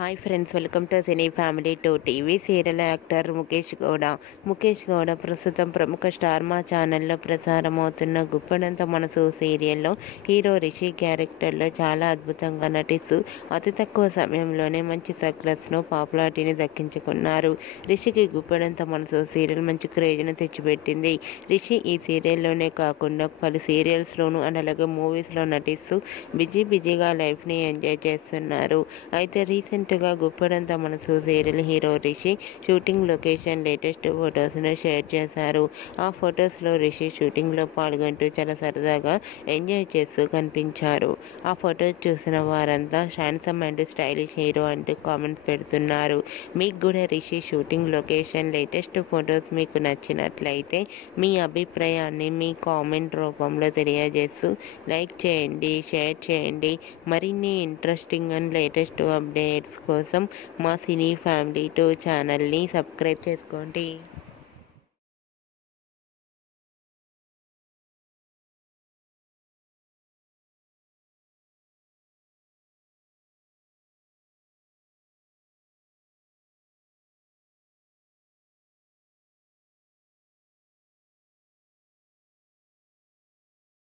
Hi friends, welcome to cine family two. TV serial actor Mukesh Gowda ప్రస్తుతం ప్రముఖ star మా ఛానల్లో ప్రసారమవుతున్న గుప్పడంత మనసు సీరియల్లో హీరో రిషి క్యారెక్టర్లో చాలా అద్భుతంగా నటిస్తూ అతి తక్కువ సమయంలోనే మంచి సక్సెస్ను పాపులారిటీని దక్కించుకున్నారు. రిషికి గుప్పడంత మనసు సీరియల్ మంచి క్రేజ్ను తెచ్చిపెట్టింది. రిషి ఈ సీరియల్లోనే కాకుండా పలు సీరియల్స్లోనూ అలాగే మూవీస్లో నటిస్తూ బిజీగా లైఫ్ని ఎంజాయ్ చేస్తున్నారు. అయితే రీసెంట్గా Guppedantha Manasu serial hero Rishi shooting location latest ఫొటోస్ను షేర్ చేశారు. ఆ ఫొటోస్లో రిషి షూటింగ్లో పాల్గొంటూ చాలా సరదాగా ఎంజాయ్ చేస్తూ కనిపించారు. ఆ ఫొటోస్ చూసిన వారంతా హ్యాండ్సమ్ అండ్ స్టైలిష్ హీరో అంటూ కామెంట్స్ పెడుతున్నారు. మీకు కూడా Rishi shooting location latest photos మీకు నచ్చినట్లయితే మీ అభిప్రాయాన్ని మీ కామెంట్ రూపంలో తెలియజేస్తూ లైక్ చేయండి, షేర్ చేయండి. మరిన్ని ఇంట్రెస్టింగ్ అండ్ లేటెస్ట్ అప్డేట్స్ కోసం మా సినీ ఫ్యామిలీ 2 ఛానల్ని సబ్స్క్రైబ్ చేసుకోండి.